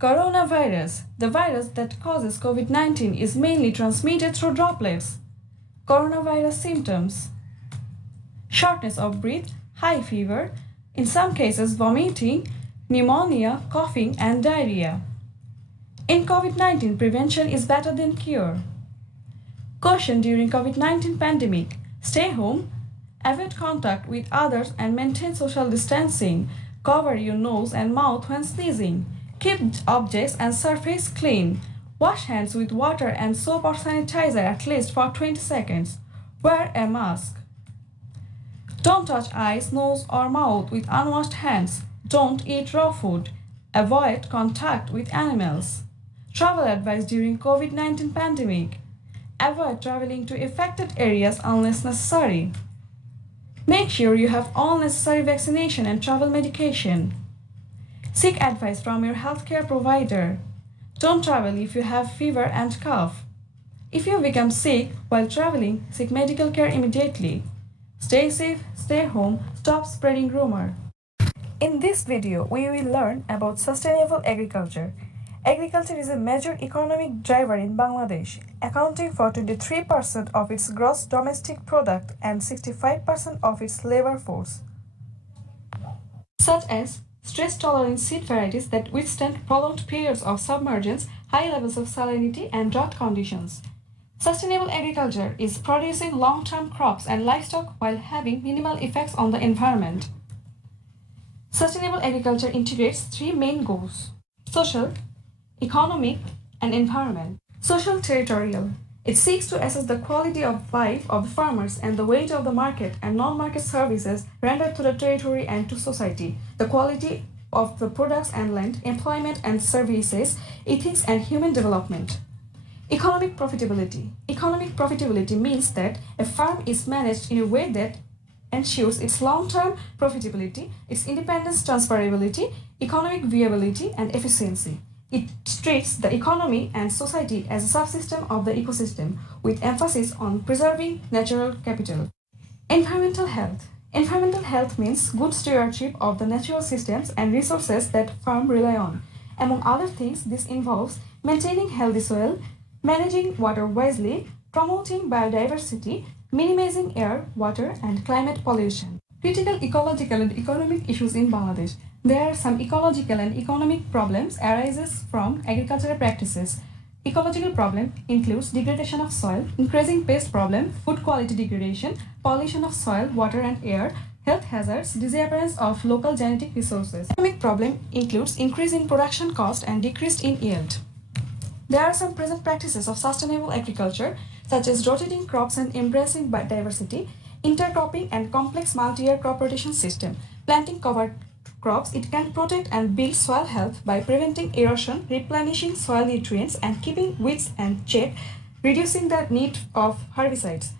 Coronavirus, the virus that causes COVID-19, is mainly transmitted through droplets. Coronavirus symptoms: shortness of breath, high fever, in some cases vomiting, pneumonia, coughing, and diarrhea. In COVID-19, prevention is better than cure. Caution during COVID-19 pandemic: stay home, avoid contact with others and maintain social distancing. Cover your nose and mouth when sneezing. Keep objects and surface clean. Wash hands with water and soap or sanitizer at least for 20 seconds. Wear a mask. Don't touch eyes, nose, or mouth with unwashed hands. Don't eat raw food. Avoid contact with animals. Travel advice during COVID-19 pandemic: avoid traveling to affected areas unless necessary. Make sure you have all necessary vaccination and travel medication. Seek advice from your healthcare provider. Don't travel if you have fever and cough. If you become sick while traveling, seek medical care immediately. Stay safe, stay home, stop spreading rumor. In this video, we will learn about sustainable agriculture. Agriculture is a major economic driver in Bangladesh, accounting for 23% of its gross domestic product and 65% of its labor force, such as stress-tolerant seed varieties that withstand prolonged periods of submergence, high levels of salinity, and drought conditions. Sustainable agriculture is producing long-term crops and livestock while having minimal effects on the environment. Sustainable agriculture integrates three main goals: social, economic, and environment. Social territorial: it seeks to assess the quality of life of the farmers and the weight of the market and non-market services rendered to the territory and to society, the quality of the products and land, employment and services, ethics and human development. Economic profitability. Economic profitability means that a farm is managed in a way that ensures its long-term profitability, its independence, transferability, economic viability, and efficiency. It treats the economy and society as a subsystem of the ecosystem, with emphasis on preserving natural capital. Environmental health. Environmental health means good stewardship of the natural systems and resources that farm rely on. Among other things, this involves maintaining healthy soil, managing water wisely, promoting biodiversity, minimizing air, water, and climate pollution. Critical ecological and economic issues in Bangladesh. There are some ecological and economic problems arises from agricultural practices. Ecological problem includes degradation of soil, increasing pest problem, food quality degradation, pollution of soil, water and air, health hazards, disappearance of local genetic resources. Economic problem includes increase in production cost and decrease in yield. There are some present practices of sustainable agriculture such as rotating crops and embracing biodiversity, intercropping and complex multi-year crop rotation system. Planting cover crops, it can protect and build soil health by preventing erosion, replenishing soil nutrients, and keeping weeds in check, reducing the need of herbicides.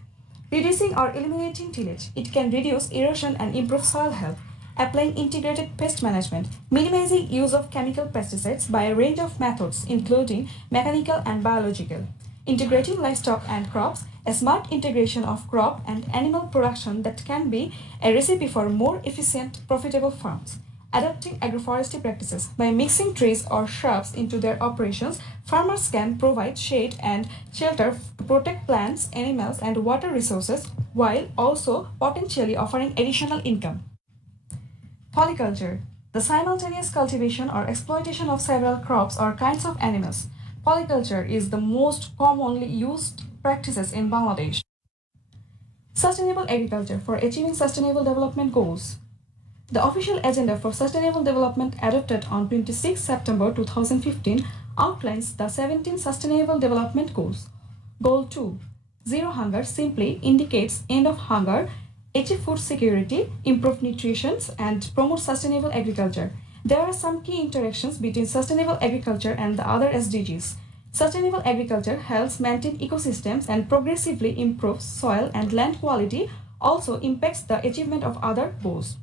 Reducing or eliminating tillage, it can reduce erosion and improve soil health. Applying integrated pest management, minimizing use of chemical pesticides by a range of methods, including mechanical and biological. Integrating livestock and crops, a smart integration of crop and animal production that can be a recipe for more efficient, profitable farms. Adopting agroforestry practices. By mixing trees or shrubs into their operations, farmers can provide shade and shelter to protect plants, animals, and water resources while also potentially offering additional income. Polyculture. The simultaneous cultivation or exploitation of several crops or kinds of animals. Polyculture is the most commonly used practices in Bangladesh. Sustainable agriculture for achieving sustainable development goals. The official agenda for sustainable development adopted on 26 September 2015 outlines the 17 sustainable development goals. Goal 2. Zero hunger simply indicates end of hunger, achieve food security, improve nutrition, and promote sustainable agriculture. There are some key interactions between sustainable agriculture and the other SDGs. Sustainable agriculture helps maintain ecosystems and progressively improves soil and land quality, also impacts the achievement of other goals.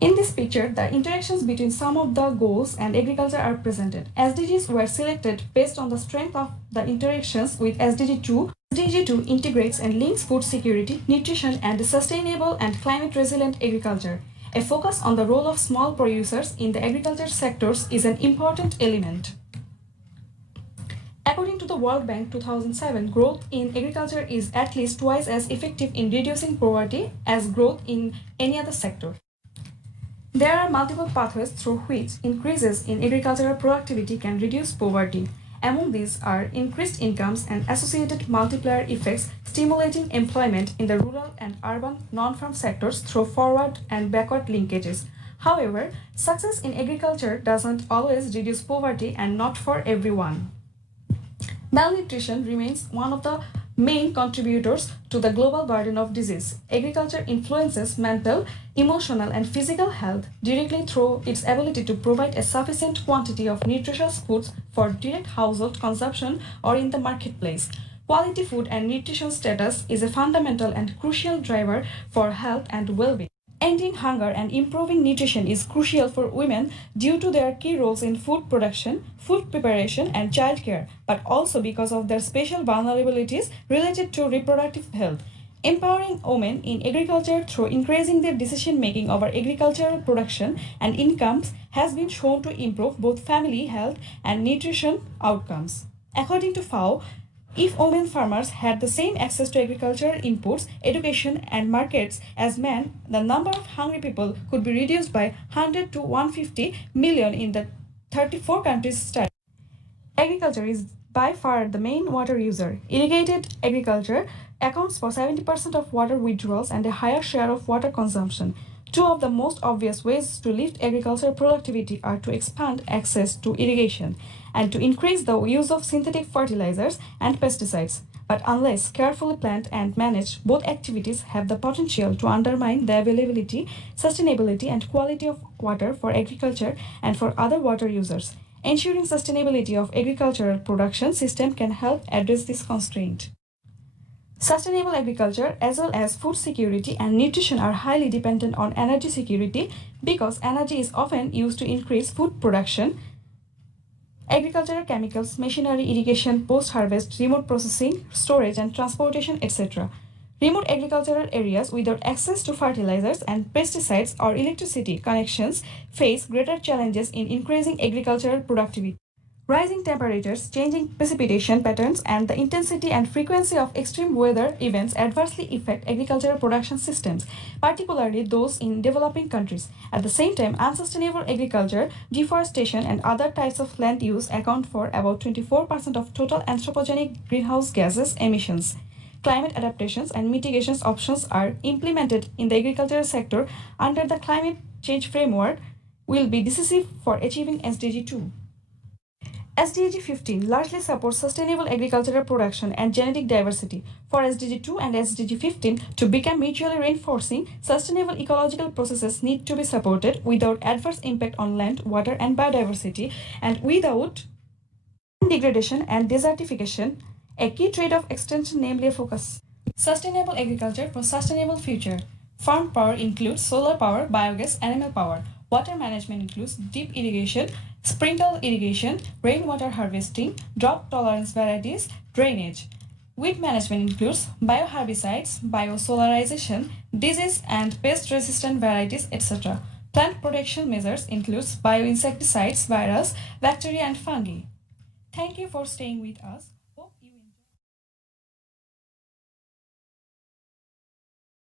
In this picture, the interactions between some of the goals and agriculture are presented. SDGs were selected based on the strength of the interactions with SDG 2. SDG 2 integrates and links food security, nutrition, and sustainable and climate resilient agriculture. A focus on the role of small producers in the agriculture sectors is an important element. According to the World Bank 2007, growth in agriculture is at least twice as effective in reducing poverty as growth in any other sector. There are multiple pathways through which increases in agricultural productivity can reduce poverty. Among these are increased incomes and associated multiplier effects, stimulating employment in the rural and urban non-farm sectors through forward and backward linkages. However, success in agriculture doesn't always reduce poverty and not for everyone. Malnutrition remains one of the main contributors to the global burden of disease. Agriculture influences mental, emotional, and physical health directly through its ability to provide a sufficient quantity of nutritious foods for direct household consumption or in the marketplace. Quality food and nutrition status is a fundamental and crucial driver for health and well-being. Ending hunger and improving nutrition is crucial for women due to their key roles in food production, food preparation, and childcare, but also because of their special vulnerabilities related to reproductive health. Empowering women in agriculture through increasing their decision making over agricultural production and incomes has been shown to improve both family health and nutrition outcomes. According to FAO, if women farmers had the same access to agricultural inputs, education, and markets as men, the number of hungry people could be reduced by 100 to 150 million in the 34 countries studied. Agriculture is by far the main water user. Irrigated agriculture accounts for 70% of water withdrawals and a higher share of water consumption. Two of the most obvious ways to lift agricultural productivity are to expand access to irrigation and to increase the use of synthetic fertilizers and pesticides. But unless carefully planned and managed, both activities have the potential to undermine the availability, sustainability, and quality of water for agriculture and for other water users. Ensuring sustainability of agricultural production system can help address this constraint. Sustainable agriculture as well as food security and nutrition are highly dependent on energy security because energy is often used to increase food production. Agricultural chemicals, machinery, irrigation, post-harvest, remote processing, storage and transportation, etc. Remote agricultural areas without access to fertilizers and pesticides or electricity connections face greater challenges in increasing agricultural productivity. Rising temperatures, changing precipitation patterns, and the intensity and frequency of extreme weather events adversely affect agricultural production systems, particularly those in developing countries. At the same time, unsustainable agriculture, deforestation, and other types of land use account for about 24% of total anthropogenic greenhouse gases emissions. Climate adaptations and mitigations options are implemented in the agricultural sector under the climate change framework will be decisive for achieving SDG 2. SDG 15 largely supports sustainable agricultural production and genetic diversity. For SDG 2 and SDG 15 to become mutually reinforcing, sustainable ecological processes need to be supported without adverse impact on land, water, and biodiversity, and without degradation and desertification, a key trait of extension, namely a focus. Sustainable agriculture for sustainable future. Farm power includes solar power, biogas, animal power. Water management includes deep irrigation, sprinkle irrigation, rainwater harvesting, drought tolerance varieties, drainage. Weed management includes bioherbicides, biosolarization, disease and pest resistant varieties, etc. Plant protection measures includes bioinsecticides, virus, bacteria and fungi. Thank you for staying with us.